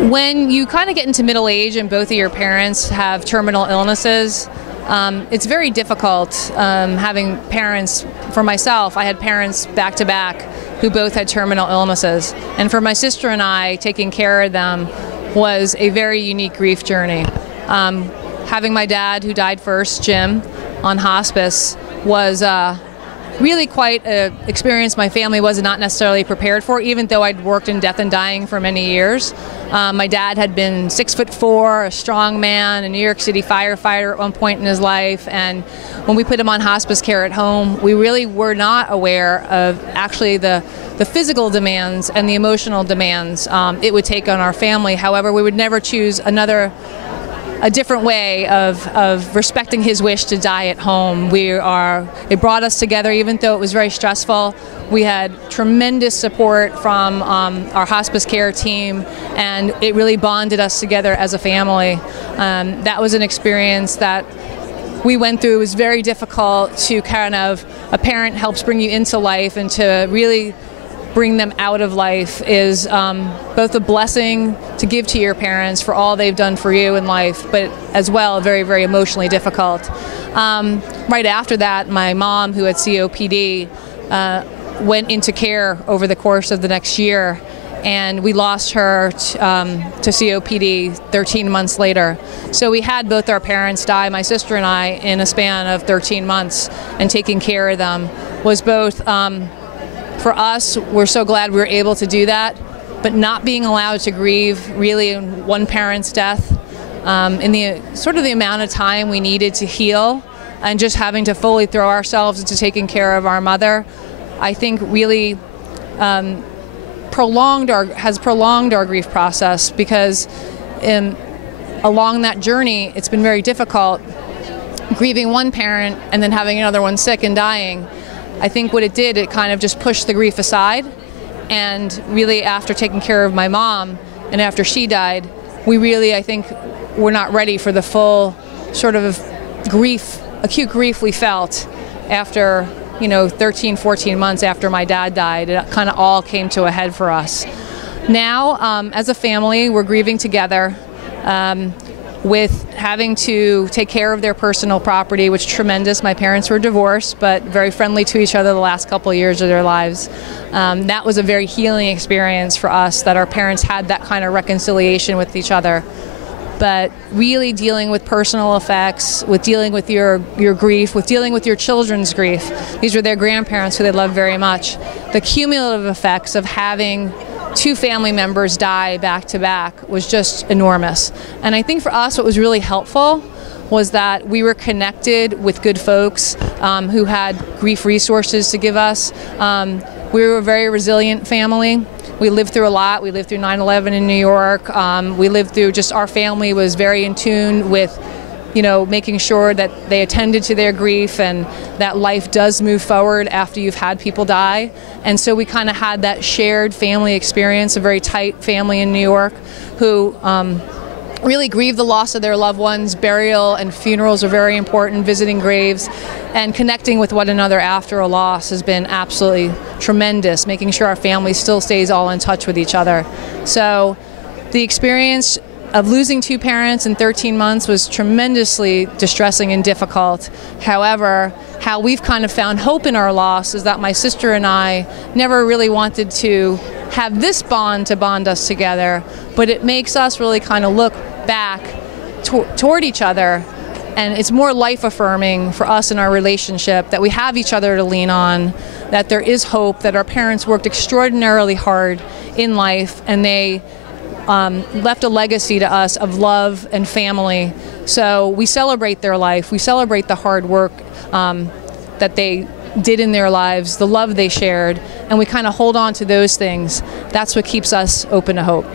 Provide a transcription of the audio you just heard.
When you kind of get into middle age and both of your parents have terminal illnesses, it's very difficult having parents. For myself, I had parents back to back who both had terminal illnesses. And for my sister and I, taking care of them was a very unique grief journey. Having my dad, who died first, Jim, on hospice was really quite an experience my family was not necessarily prepared for, even though I'd worked in death and dying for many years. My dad had been 6'4", a strong man, a New York City firefighter at one point in his life, and when we put him on hospice care at home, we really were not aware of actually the physical demands and the emotional demands it would take on our family. However, we would never choose a different way of respecting his wish to die at home. It brought us together, even though it was very stressful. We had tremendous support from our hospice care team, and it really bonded us together as a family. That was an experience that we went through. It was very difficult to a parent helps bring you into life, and to really bring them out of life is both a blessing to give to your parents for all they've done for you in life, but as well very, very emotionally difficult. Right after that, my mom, who had COPD, went into care over the course of the next year, and we lost her to COPD 13 months later. So we had both our parents die, my sister and I, in a span of 13 months, and taking care of them was both for us, we're so glad we were able to do that, but not being allowed to grieve really in one parent's death, in the amount of time we needed to heal, and just having to fully throw ourselves into taking care of our mother, I think really has prolonged our grief process, because along that journey it's been very difficult grieving one parent and then having another one sick and dying. I think what it did, it kind of just pushed the grief aside, and really after taking care of my mom and after she died, we really, I think, were not ready for the full sort of grief, acute grief we felt after, 13, 14 months after my dad died. It kind of all came to a head for us. Now, as a family, we're grieving together. With having to take care of their personal property, which is tremendous. My parents were divorced, but very friendly to each other the last couple of years of their lives. That was a very healing experience for us, that our parents had that kind of reconciliation with each other. But really dealing with personal effects, with dealing with your grief, with dealing with your children's grief. These were their grandparents who they loved very much. The cumulative effects of having two family members die back to back was just enormous. And I think for us what was really helpful was that we were connected with good folks who had grief resources to give us. We were a very resilient family. We lived through a lot. We lived through 9/11 in New York. We lived through our family was very in tune with making sure that they attended to their grief, and that life does move forward after you've had people die. And so we kind of had that shared family experience, a very tight family in New York who really grieved the loss of their loved ones. Burial and funerals are very important, visiting graves, and connecting with one another after a loss has been absolutely tremendous, making sure our family still stays all in touch with each other. So the experience of losing two parents in 13 months was tremendously distressing and difficult. However, how we've kind of found hope in our loss is that my sister and I never really wanted to have this bond to bond us together, but it makes us really kind of look back toward each other, and it's more life-affirming for us in our relationship that we have each other to lean on, that there is hope, that our parents worked extraordinarily hard in life, and they left a legacy to us of love and family. So we celebrate their life, we celebrate the hard work that they did in their lives, the love they shared, and we kind of hold on to those things. That's what keeps us open to hope.